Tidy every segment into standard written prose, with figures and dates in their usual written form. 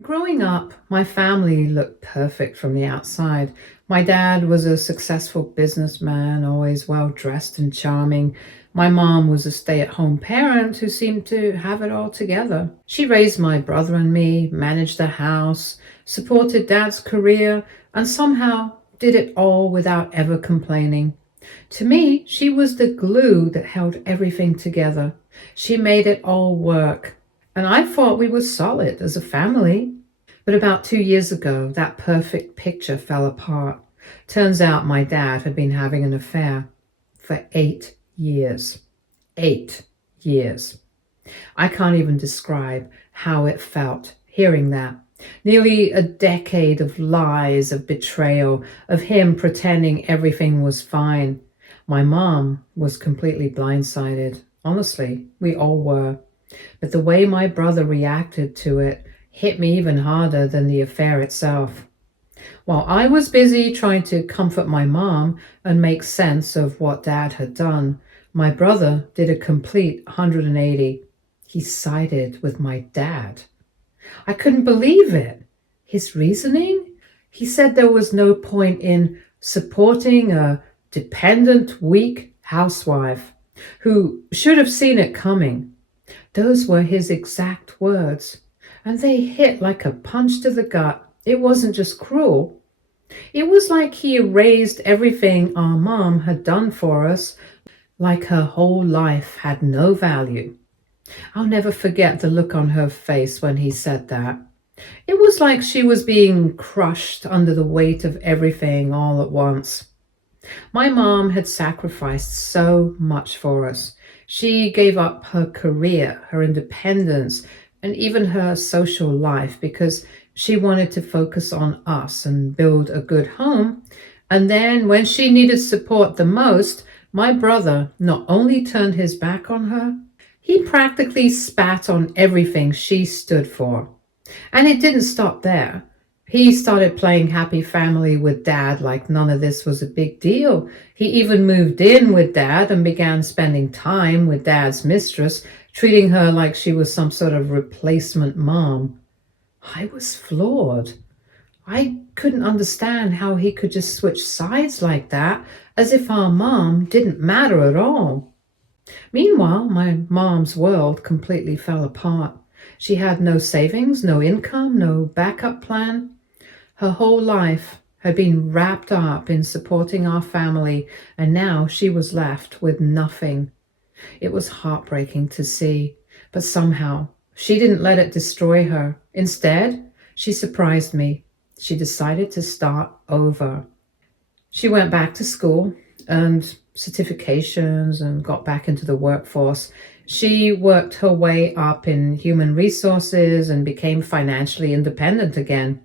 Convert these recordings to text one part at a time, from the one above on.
Growing up, my family looked perfect from the outside. My dad was a successful businessman, always well dressed and charming. My mom was a stay at home parent who seemed to have it all together. She raised my brother and me, managed the house, supported dad's career, and somehow did it all without ever complaining. To me, she was the glue that held everything together. She made it all work. And I thought we were solid as a family. But about 2 years ago, that perfect picture fell apart. Turns out my dad had been having an affair for 8 years. 8 years. I can't even describe how it felt hearing that. Nearly a decade of lies, of betrayal, of him pretending everything was fine. My mom was completely blindsided. Honestly, we all were. But the way my brother reacted to it hit me even harder than the affair itself. While I was busy trying to comfort my mom and make sense of what dad had done, my brother did a complete 180. He sided with my dad. I couldn't believe it. His reasoning? He said there was no point in supporting a dependent, weak housewife who should have seen it coming. Those were his exact words, and they hit like a punch to the gut. It wasn't just cruel. It was like he erased everything our mom had done for us, like her whole life had no value. I'll never forget the look on her face when he said that. It was like she was being crushed under the weight of everything all at once. My mom had sacrificed so much for us. She gave up her career, her independence, and even her social life because she wanted to focus on us and build a good home. And then when she needed support the most, my brother not only turned his back on her, he practically spat on everything she stood for. And it didn't stop there. He started playing happy family with dad like none of this was a big deal. He even moved in with dad and began spending time with dad's mistress, treating her like she was some sort of replacement mom. I was floored. I couldn't understand how he could just switch sides like that, as if our mom didn't matter at all. Meanwhile, my mom's world completely fell apart. She had no savings, no income, no backup plan. Her whole life had been wrapped up in supporting our family, and now she was left with nothing. It was heartbreaking to see, but somehow she didn't let it destroy her. Instead, she surprised me. She decided to start over. She went back to school, earned certifications, and got back into the workforce. She worked her way up in human resources and became financially independent again.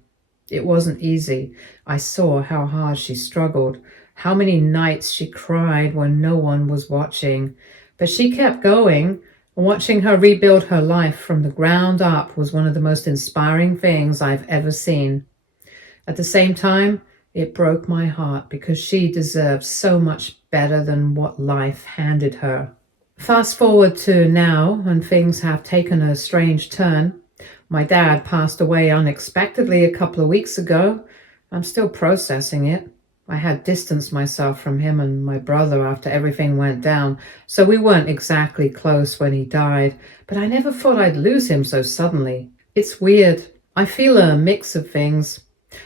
It wasn't easy. I saw how hard she struggled, how many nights she cried when no one was watching. But she kept going. Watching her rebuild her life from the ground up was one of the most inspiring things I've ever seen. At the same time, it broke my heart because she deserved so much better than what life handed her. Fast forward to now, and things have taken a strange turn. My dad passed away unexpectedly a couple of weeks ago. I'm still processing it. I had distanced myself from him and my brother after everything went down, so we weren't exactly close when he died, but I never thought I'd lose him so suddenly. It's weird. I feel a mix of things.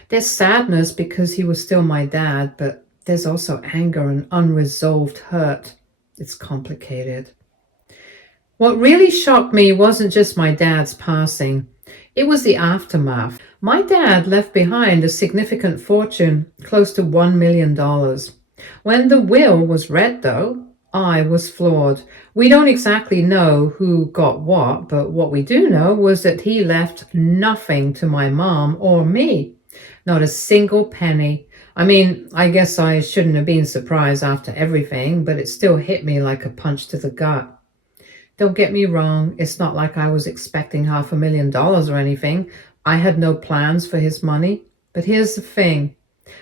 There's sadness because he was still my dad, but there's also anger and unresolved hurt. It's complicated. What really shocked me wasn't just my dad's passing. It was the aftermath. My dad left behind a significant fortune, close to $1 million. When the will was read, though, I was floored. We don't exactly know who got what, but what we do know was that he left nothing to my mom or me. Not a single penny. I mean, I guess I shouldn't have been surprised after everything, but it still hit me like a punch to the gut. Don't get me wrong, it's not like I was expecting $500,000 or anything. I had no plans for his money. But here's the thing.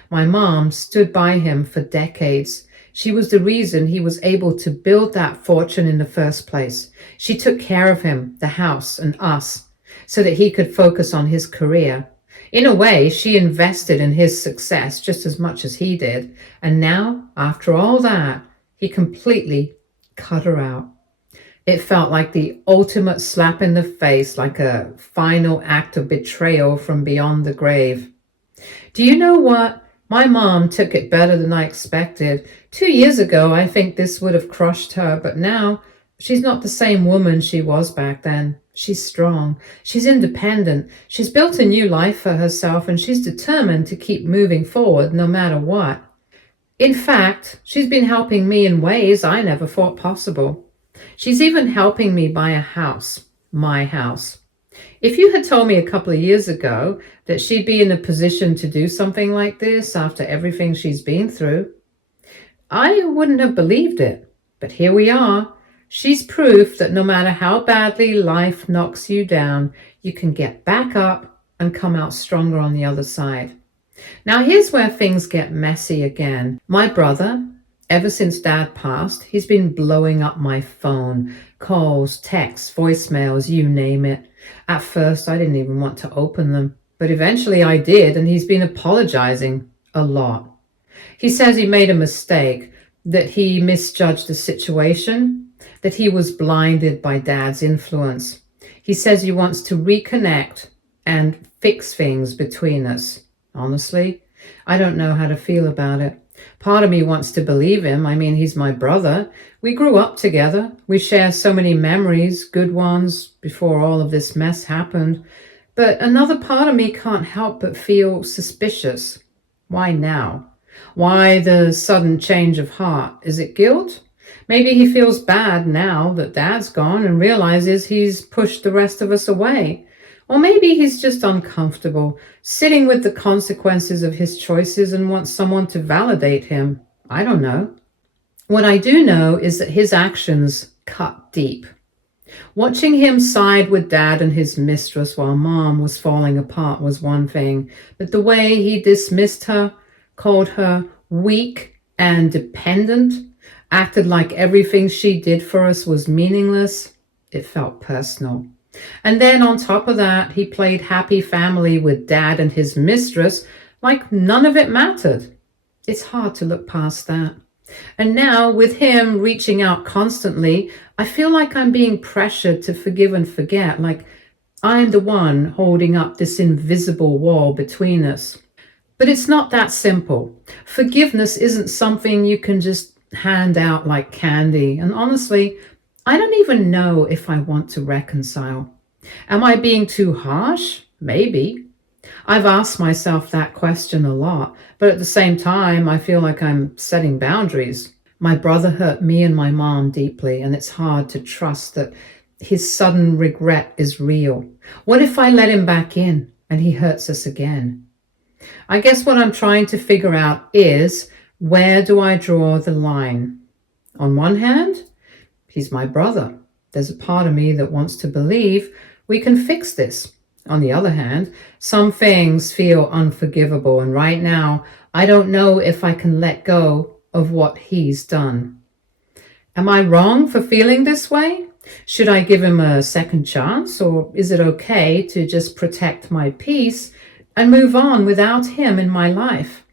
My mom stood by him for decades. She was the reason he was able to build that fortune in the first place. She took care of him, the house, and us. so that he could focus on his career. In a way, she invested in his success just as much as he did. And now, after all that, he completely cut her out. It felt like the ultimate slap in the face, like a final act of betrayal from beyond the grave. Do you know what? My mom took it better than I expected. 2 years ago, I think this would have crushed her, but now she's not the same woman she was back then. She's strong. She's independent. She's built a new life for herself, and she's determined to keep moving forward no matter what. In fact, she's been helping me in ways I never thought possible. She's even helping me buy a house, my house. If you had told me a couple of years ago that she'd be in a position to do something like this after everything she's been through, I wouldn't have believed it. But here we are. She's proof that no matter how badly life knocks you down, you can get back up and come out stronger on the other side. Now here's where things get messy again. My brother, ever since Dad passed, he's been blowing up my phone. Calls, texts, voicemails, you name it. At first, I didn't even want to open them, but eventually I did, and he's been apologizing a lot. He says he made a mistake, that he misjudged the situation, that he was blinded by Dad's influence. He says he wants to reconnect and fix things between us. Honestly, I don't know how to feel about it. Part of me wants to believe him. I mean, he's my brother. We grew up together. We share so many memories, good ones, before all of this mess happened. But another part of me can't help but feel suspicious. Why now? Why the sudden change of heart? Is it guilt? Maybe he feels bad now that Dad's gone and realizes he's pushed the rest of us away. Or maybe he's just uncomfortable, sitting with the consequences of his choices and wants someone to validate him. I don't know. What I do know is that his actions cut deep. Watching him side with Dad and his mistress while Mom was falling apart was one thing, but the way he dismissed her, called her weak and dependent, acted like everything she did for us was meaningless, it felt personal. And then on top of that, he played happy family with Dad and his mistress like none of it mattered. It's hard to look past that. And now, with him reaching out constantly, I feel like I'm being pressured to forgive and forget, like I'm the one holding up this invisible wall between us. But it's not that simple. Forgiveness isn't something you can just hand out like candy. And honestly, I don't even know if I want to reconcile. Am I being too harsh? Maybe. I've asked myself that question a lot, but at the same time, I feel like I'm setting boundaries. My brother hurt me and my mom deeply, and it's hard to trust that his sudden regret is real. What if I let him back in and he hurts us again? I guess what I'm trying to figure out is, where do I draw the line? On one hand, he's my brother. There's a part of me that wants to believe we can fix this. On the other hand, some things feel unforgivable, and right now, I don't know if I can let go of what he's done. Am I wrong for feeling this way? Should I give him a second chance, or is it okay to just protect my peace and move on without him in my life?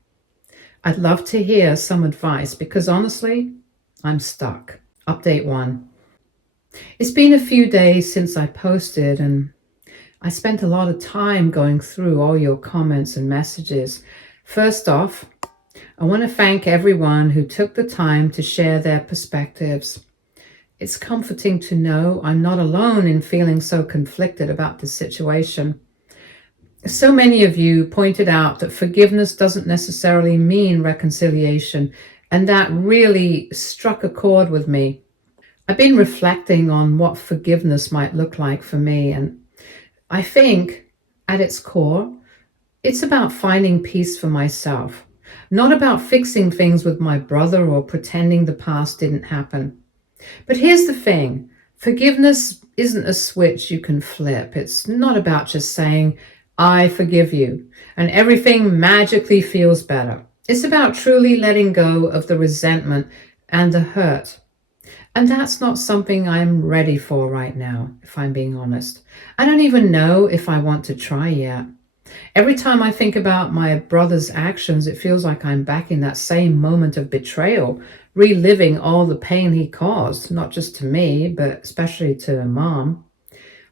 I'd love to hear some advice because honestly, I'm stuck. Update 1. It's been a few days since I posted, and I spent a lot of time going through all your comments and messages. First off, I want to thank everyone who took the time to share their perspectives. It's comforting to know I'm not alone in feeling so conflicted about this situation. So many of you pointed out that forgiveness doesn't necessarily mean reconciliation, and that really struck a chord with me. I've been reflecting on what forgiveness might look like for me, and I think at its core, it's about finding peace for myself, not about fixing things with my brother or pretending the past didn't happen. But here's the thing, forgiveness isn't a switch you can flip. It's not about just saying, I forgive you, and everything magically feels better. It's about truly letting go of the resentment and the hurt. And that's not something I'm ready for right now, if I'm being honest. I don't even know if I want to try yet. Every time I think about my brother's actions, it feels like I'm back in that same moment of betrayal, reliving all the pain he caused, not just to me, but especially to Mom.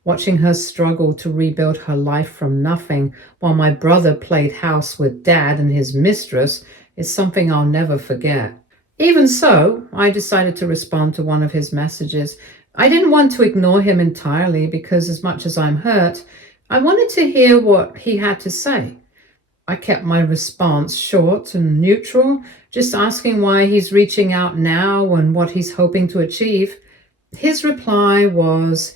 Watching her struggle to rebuild her life from nothing while my brother played house with Dad and his mistress is something I'll never forget. Even so, I decided to respond to one of his messages. I didn't want to ignore him entirely because, as much as I'm hurt, I wanted to hear what he had to say. I kept my response short and neutral, just asking why he's reaching out now and what he's hoping to achieve. His reply was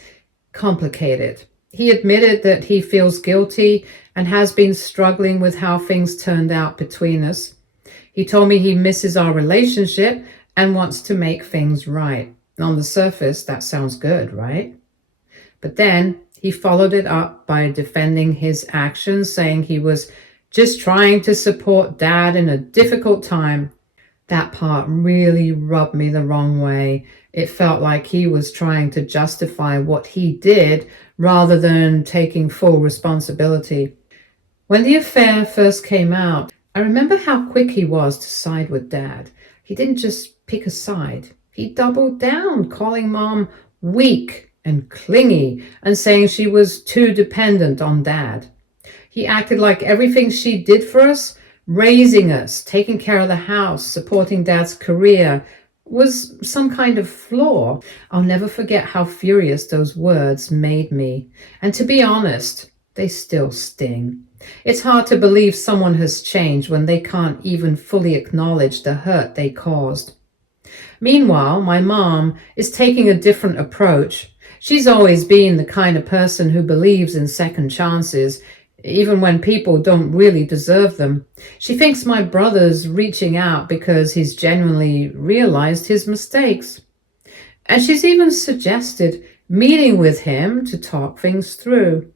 complicated. He admitted that he feels guilty and has been struggling with how things turned out between us. He told me he misses our relationship and wants to make things right. On the surface, that sounds good, right? But then he followed it up by defending his actions, saying he was just trying to support Dad in a difficult time. That part really rubbed me the wrong way. It felt like he was trying to justify what he did rather than taking full responsibility. When the affair first came out, I remember how quick he was to side with Dad. He didn't just pick a side. He doubled down, calling Mom weak and clingy and saying she was too dependent on Dad. He acted like everything she did for us, raising us, taking care of the house, supporting Dad's career, was some kind of flaw. I'll never forget how furious those words made me. And to be honest, they still sting. It's hard to believe someone has changed when they can't even fully acknowledge the hurt they caused. Meanwhile, my mom is taking a different approach. She's always been the kind of person who believes in second chances, even when people don't really deserve them. She thinks my brother's reaching out because he's genuinely realized his mistakes. And she's even suggested meeting with him to talk things through.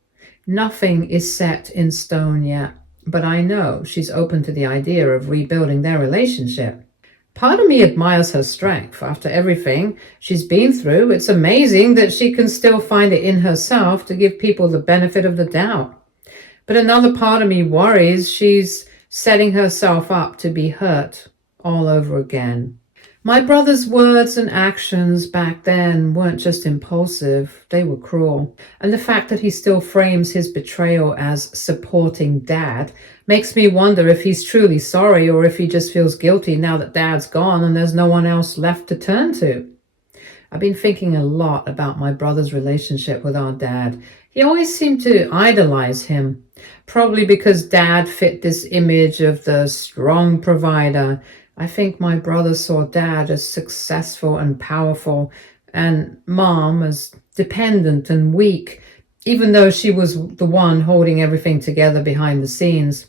Nothing is set in stone yet, but I know she's open to the idea of rebuilding their relationship. Part of me admires her strength. After everything she's been through, it's amazing that she can still find it in herself to give people the benefit of the doubt. But another part of me worries she's setting herself up to be hurt all over again. My brother's words and actions back then weren't just impulsive, they were cruel. And the fact that he still frames his betrayal as supporting Dad makes me wonder if he's truly sorry or if he just feels guilty now that Dad's gone and there's no one else left to turn to. I've been thinking a lot about my brother's relationship with our dad. He always seemed to idolize him, probably because Dad fit this image of the strong provider. I think my brother saw Dad as successful and powerful, and Mom as dependent and weak, even though she was the one holding everything together behind the scenes.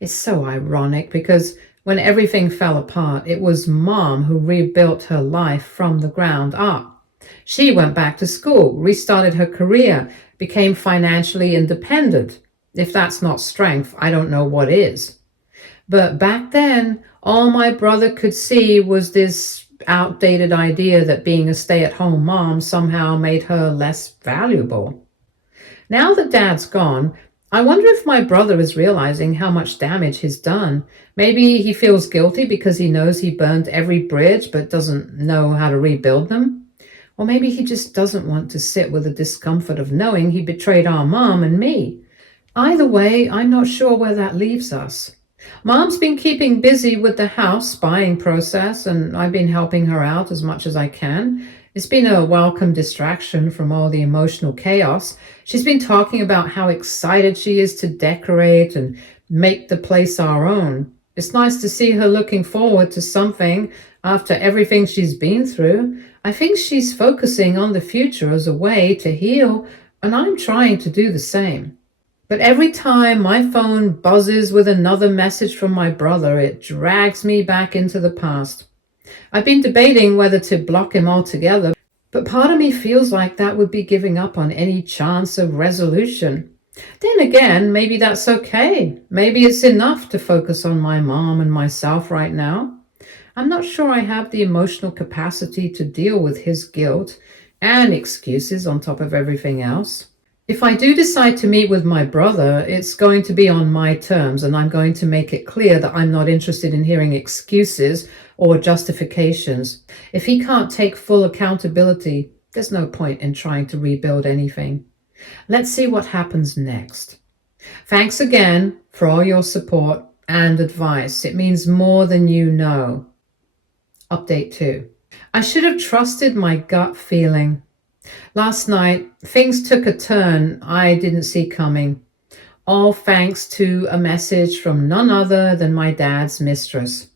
It's so ironic because when everything fell apart, it was Mom who rebuilt her life from the ground up. She went back to school, restarted her career, became financially independent. If that's not strength, I don't know what is. But back then, all my brother could see was this outdated idea that being a stay-at-home mom somehow made her less valuable. Now that Dad's gone, I wonder if my brother is realizing how much damage he's done. Maybe he feels guilty because he knows he burned every bridge but doesn't know how to rebuild them. Or maybe he just doesn't want to sit with the discomfort of knowing he betrayed our mom and me. Either way, I'm not sure where that leaves us. Mom's been keeping busy with the house buying process, and I've been helping her out as much as I can. It's been a welcome distraction from all the emotional chaos. She's been talking about how excited she is to decorate and make the place our own. It's nice to see her looking forward to something after everything she's been through. I think she's focusing on the future as a way to heal, and I'm trying to do the same. But every time my phone buzzes with another message from my brother, it drags me back into the past. I've been debating whether to block him altogether, but part of me feels like that would be giving up on any chance of resolution. Then again, maybe that's okay. Maybe it's enough to focus on my mom and myself right now. I'm not sure I have the emotional capacity to deal with his guilt and excuses on top of everything else. If I do decide to meet with my brother, it's going to be on my terms, and I'm going to make it clear that I'm not interested in hearing excuses or justifications. If he can't take full accountability, there's no point in trying to rebuild anything. Let's see what happens next. Thanks again for all your support and advice. It means more than you know. Update 2. I should have trusted my gut feeling. Last night, things took a turn I didn't see coming, all thanks to a message from none other than my dad's mistress.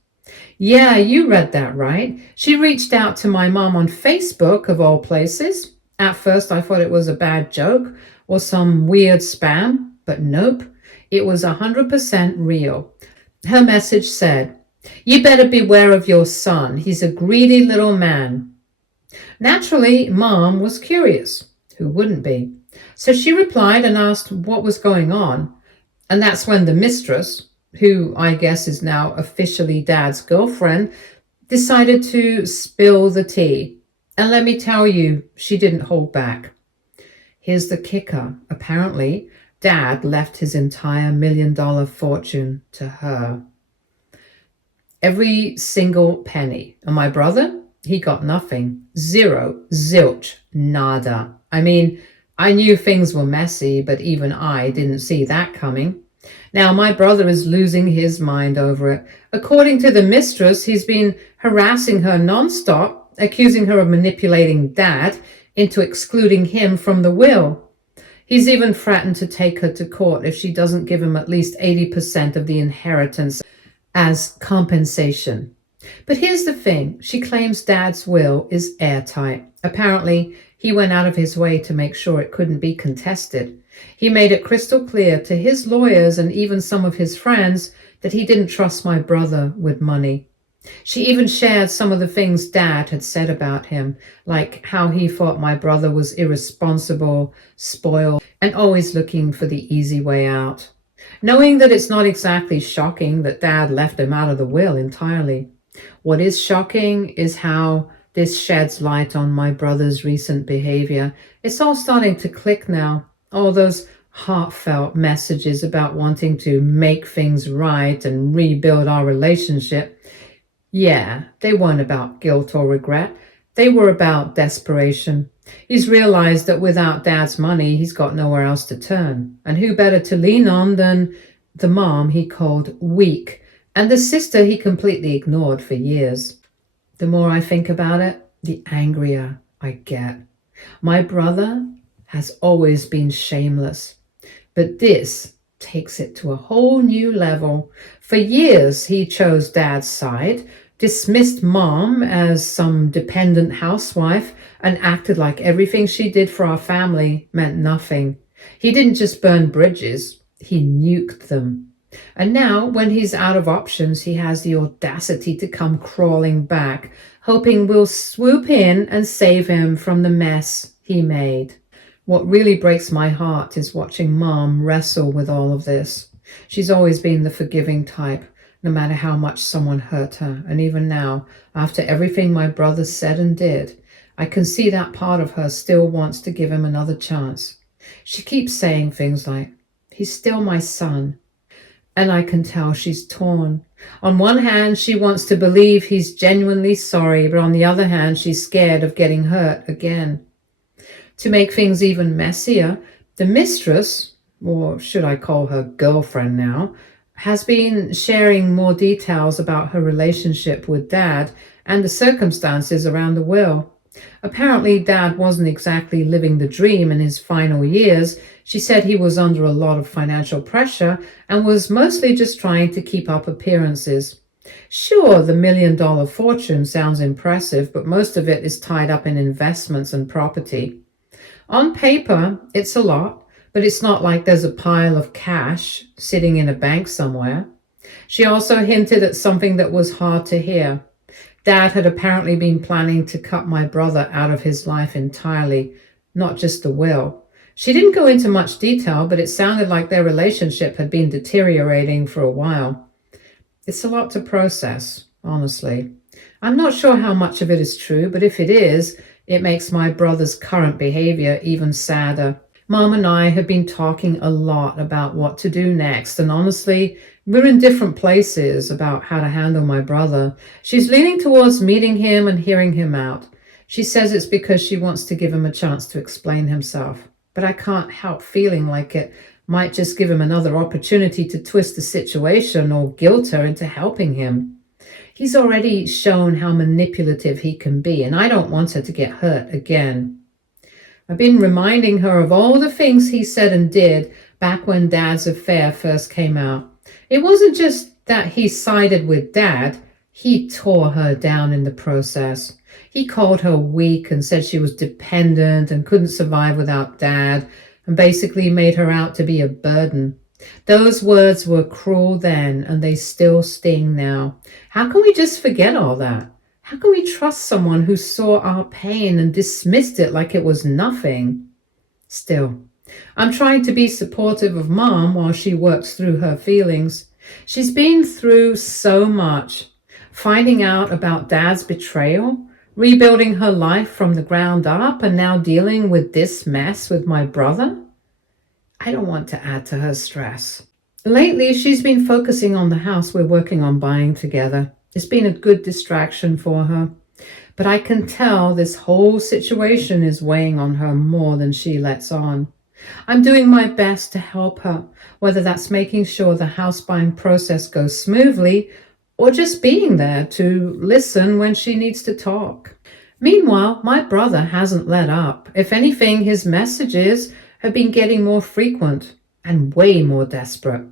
Yeah, you read that right. She reached out to my mom on Facebook, of all places. At first, I thought it was a bad joke or some weird spam, but nope, it was 100% real. Her message said, "You better beware of your son. He's a greedy little man." Naturally, Mom was curious. Who wouldn't be? So she replied and asked what was going on. And that's when the mistress, who I guess is now officially Dad's girlfriend, decided to spill the tea. And let me tell you, she didn't hold back. Here's the kicker. Apparently, Dad left his entire $1 million fortune to her. Every single penny. And my brother? He got nothing. Zero. Zilch. Nada. I mean, I knew things were messy, but even I didn't see that coming. Now, my brother is losing his mind over it. According to the mistress, he's been harassing her nonstop, accusing her of manipulating Dad into excluding him from the will. He's even threatened to take her to court if she doesn't give him at least 80% of the inheritance as compensation. But here's the thing. She claims Dad's will is airtight. Apparently, he went out of his way to make sure it couldn't be contested. He made it crystal clear to his lawyers and even some of his friends that he didn't trust my brother with money. She even shared some of the things Dad had said about him, like how he thought my brother was irresponsible, spoiled, and always looking for the easy way out. Knowing that it's not exactly shocking that Dad left him out of the will entirely. What is shocking is how this sheds light on my brother's recent behavior. It's all starting to click now. All those heartfelt messages about wanting to make things right and rebuild our relationship. Yeah, they weren't about guilt or regret. They were about desperation. He's realized that without Dad's money, he's got nowhere else to turn. And who better to lean on than the mom he called weak, and the sister he completely ignored for years. The more I think about it, the angrier I get. My brother has always been shameless, but this takes it to a whole new level. For years, he chose Dad's side, dismissed Mom as some dependent housewife, and acted like everything she did for our family meant nothing. He didn't just burn bridges, he nuked them. And now, when he's out of options, he has the audacity to come crawling back, hoping we'll swoop in and save him from the mess he made. What really breaks my heart is watching Mom wrestle with all of this. She's always been the forgiving type, no matter how much someone hurt her. And even now, after everything my brother said and did, I can see that part of her still wants to give him another chance. She keeps saying things like, "He's still my son." And I can tell she's torn. On one hand, she wants to believe he's genuinely sorry, but on the other hand, she's scared of getting hurt again. To make things even messier, the mistress, or should I call her girlfriend now, has been sharing more details about her relationship with Dad and the circumstances around the will. Apparently, Dad wasn't exactly living the dream in his final years. She said he was under a lot of financial pressure and was mostly just trying to keep up appearances. Sure, the $1 million fortune sounds impressive, but most of it is tied up in investments and property. On paper, it's a lot, but it's not like there's a pile of cash sitting in a bank somewhere. She also hinted at something that was hard to hear. Dad had apparently been planning to cut my brother out of his life entirely, not just the will. She didn't go into much detail, but it sounded like their relationship had been deteriorating for a while. It's a lot to process, honestly. I'm not sure how much of it is true, but if it is, it makes my brother's current behavior even sadder. Mom and I have been talking a lot about what to do next, and honestly, we're in different places about how to handle my brother. She's leaning towards meeting him and hearing him out. She says it's because she wants to give him a chance to explain himself. But I can't help feeling like it might just give him another opportunity to twist the situation or guilt her into helping him. He's already shown how manipulative he can be, and I don't want her to get hurt again. I've been reminding her of all the things he said and did back when Dad's affair first came out. It wasn't just that he sided with Dad, he tore her down in the process. He called her weak and said she was dependent and couldn't survive without Dad, and basically made her out to be a burden. Those words were cruel then, and they still sting now. How can we just forget all that? How can we trust someone who saw our pain and dismissed it like it was nothing? Still, I'm trying to be supportive of Mom while she works through her feelings. She's been through so much. Finding out about Dad's betrayal, rebuilding her life from the ground up, and now dealing with this mess with my brother. I don't want to add to her stress. Lately, she's been focusing on the house we're working on buying together. It's been a good distraction for her. But I can tell this whole situation is weighing on her more than she lets on. I'm doing my best to help her, whether that's making sure the house buying process goes smoothly or just being there to listen when she needs to talk. Meanwhile, my brother hasn't let up. If anything, his messages have been getting more frequent and way more desperate.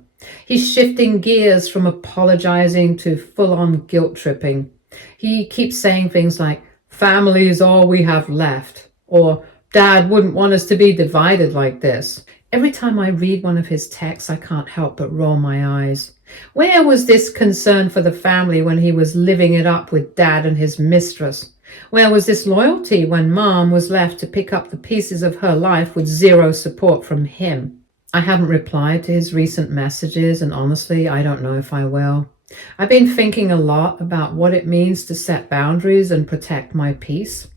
He's shifting gears from apologizing to full-on guilt-tripping. He keeps saying things like, "Family is all we have left," or "Dad wouldn't want us to be divided like this." Every time I read one of his texts, I can't help but roll my eyes. Where was this concern for the family when he was living it up with Dad and his mistress? Where was this loyalty when Mom was left to pick up the pieces of her life with zero support from him? I haven't replied to his recent messages, and honestly, I don't know if I will. I've been thinking a lot about what it means to set boundaries and protect my peace.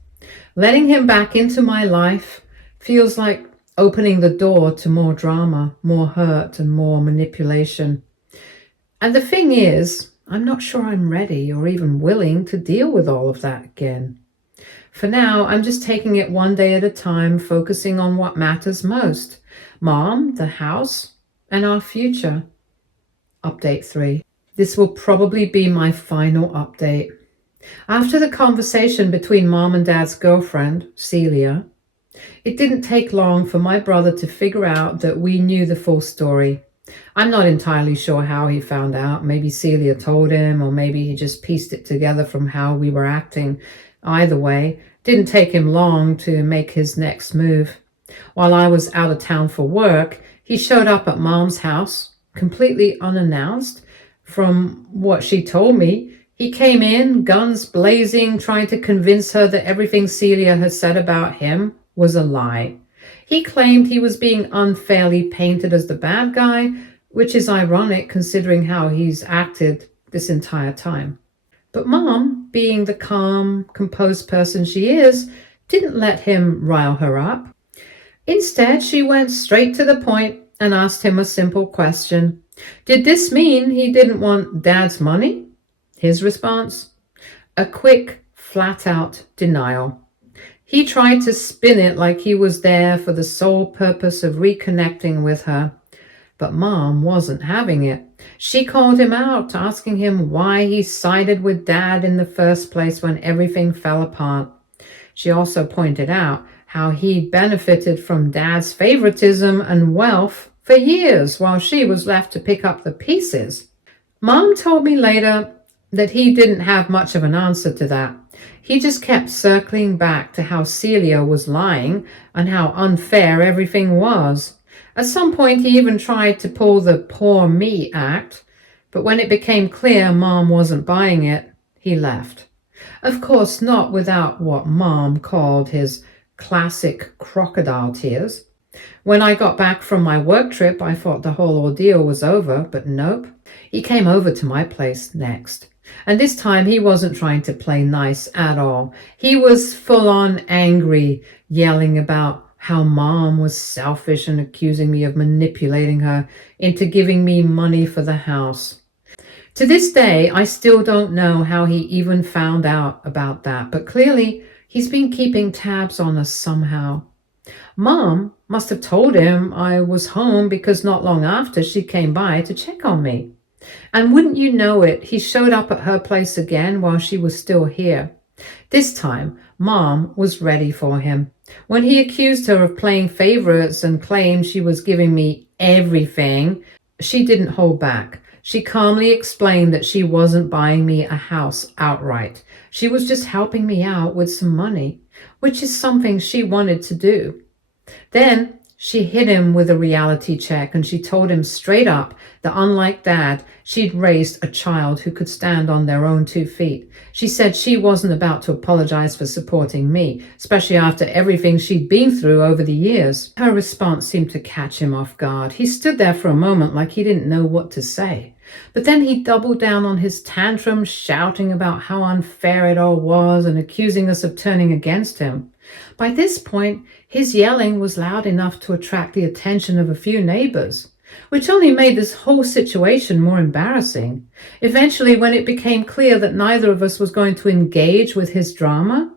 Letting him back into my life feels like opening the door to more drama, more hurt, and more manipulation. And the thing is, I'm not sure I'm ready or even willing to deal with all of that again. For now, I'm just taking it one day at a time, focusing on what matters most. Mom, the house, and our future. Update 3. This will probably be my final update. After the conversation between Mom and Dad's girlfriend, Celia, it didn't take long for my brother to figure out that we knew the full story. I'm not entirely sure how he found out. Maybe Celia told him, or maybe he just pieced it together from how we were acting. Either way, it didn't take him long to make his next move. While I was out of town for work, he showed up at Mom's house, completely unannounced. From what she told me, he came in, guns blazing, trying to convince her that everything Celia had said about him was a lie. He claimed he was being unfairly painted as the bad guy, which is ironic considering how he's acted this entire time. But Mom, being the calm, composed person she is, didn't let him rile her up. Instead, she went straight to the point and asked him a simple question. Did this mean he didn't want Dad's money? His response? A quick, flat-out denial. He tried to spin it like he was there for the sole purpose of reconnecting with her. But Mom wasn't having it. She called him out, asking him why he sided with Dad in the first place when everything fell apart. She also pointed out how he benefited from Dad's favoritism and wealth for years while she was left to pick up the pieces. Mom told me later that he didn't have much of an answer to that. He just kept circling back to how Celia was lying and how unfair everything was. At some point, he even tried to pull the poor me act, but when it became clear Mom wasn't buying it, he left. Of course, not without what Mom called his classic crocodile tears. When I got back from my work trip, I thought the whole ordeal was over, but nope. He came over to my place next. And this time he wasn't trying to play nice at all. He was full on angry, yelling about how mom was selfish and accusing me of manipulating her into giving me money for the house. To this day, I still don't know how he even found out about that, but clearly he's been keeping tabs on us somehow. Mom must have told him I was home because not long after she came by to check on me. And wouldn't you know it, he showed up at her place again while she was still here. This time, Mom was ready for him. When he accused her of playing favorites and claimed she was giving me everything, she didn't hold back. She calmly explained that she wasn't buying me a house outright. She was just helping me out with some money, which is something she wanted to do. Then she hit him with a reality check, and she told him straight up that unlike Dad, she'd raised a child who could stand on their own 2 feet. She said she wasn't about to apologize for supporting me, especially after everything she'd been through over the years. Her response seemed to catch him off guard. He stood there for a moment like he didn't know what to say. But then he doubled down on his tantrum, shouting about how unfair it all was and accusing us of turning against him. By this point, his yelling was loud enough to attract the attention of a few neighbors, which only made this whole situation more embarrassing. Eventually, when it became clear that neither of us was going to engage with his drama,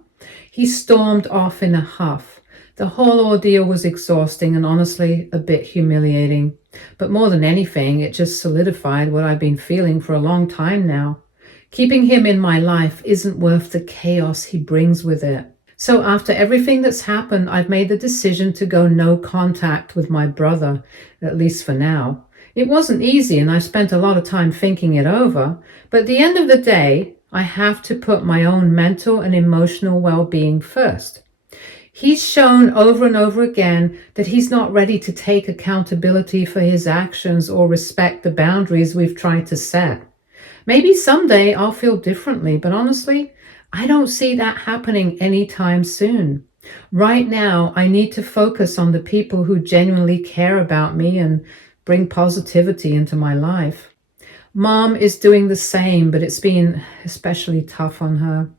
he stormed off in a huff. The whole ordeal was exhausting and honestly a bit humiliating. But more than anything, it just solidified what I've been feeling for a long time now. Keeping him in my life isn't worth the chaos he brings with it. So after everything that's happened, I've made the decision to go no contact with my brother, at least for now. It wasn't easy and I spent a lot of time thinking it over, but at the end of the day, I have to put my own mental and emotional well-being first. He's shown over and over again that he's not ready to take accountability for his actions or respect the boundaries we've tried to set. Maybe someday I'll feel differently, but honestly, I don't see that happening anytime soon. Right now, I need to focus on the people who genuinely care about me and bring positivity into my life. Mom is doing the same, but it's been especially tough on her.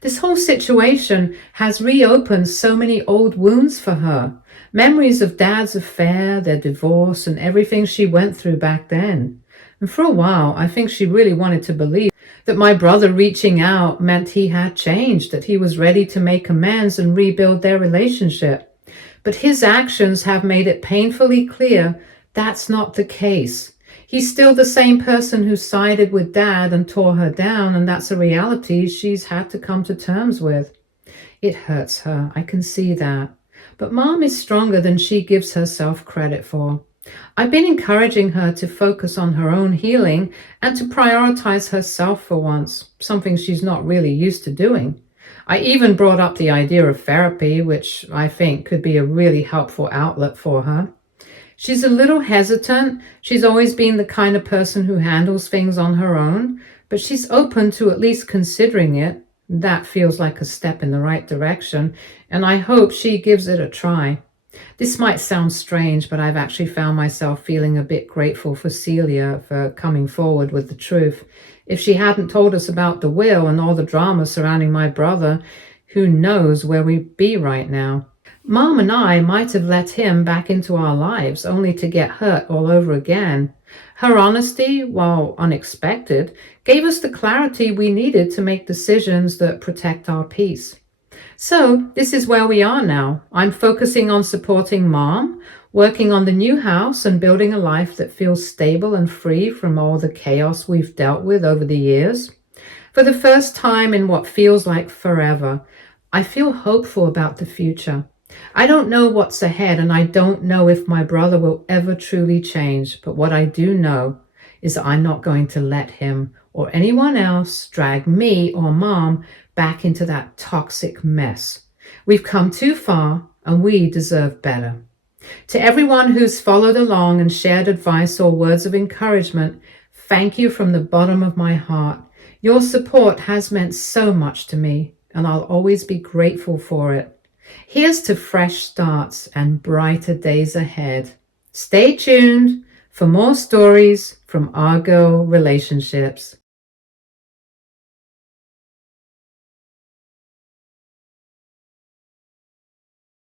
This whole situation has reopened so many old wounds for her. Memories of Dad's affair, their divorce, and everything she went through back then. And for a while, I think she really wanted to believe that my brother reaching out meant he had changed, that he was ready to make amends and rebuild their relationship. But his actions have made it painfully clear that's not the case. He's still the same person who sided with Dad and tore her down, and that's a reality she's had to come to terms with. It hurts her, I can see that. But Mom is stronger than she gives herself credit for. I've been encouraging her to focus on her own healing and to prioritize herself for once, something she's not really used to doing. I even brought up the idea of therapy, which I think could be a really helpful outlet for her. She's a little hesitant. She's always been the kind of person who handles things on her own, but she's open to at least considering it. That feels like a step in the right direction, and I hope she gives it a try. This might sound strange, but I've actually found myself feeling a bit grateful for Celia for coming forward with the truth. If she hadn't told us about the will and all the drama surrounding my brother, who knows where we'd be right now. Mom and I might have let him back into our lives only to get hurt all over again. Her honesty, while unexpected, gave us the clarity we needed to make decisions that protect our peace. So this is where we are now. I'm focusing on supporting Mom, working on the new house and building a life that feels stable and free from all the chaos we've dealt with over the years. For the first time in what feels like forever, I feel hopeful about the future. I don't know what's ahead, and I don't know if my brother will ever truly change, but what I do know is that I'm not going to let him or anyone else drag me or Mom back into that toxic mess. We've come too far, and we deserve better. To everyone who's followed along and shared advice or words of encouragement, thank you from the bottom of my heart. Your support has meant so much to me, and I'll always be grateful for it. Here's to fresh starts and brighter days ahead. Stay tuned for more stories from our girl relationships.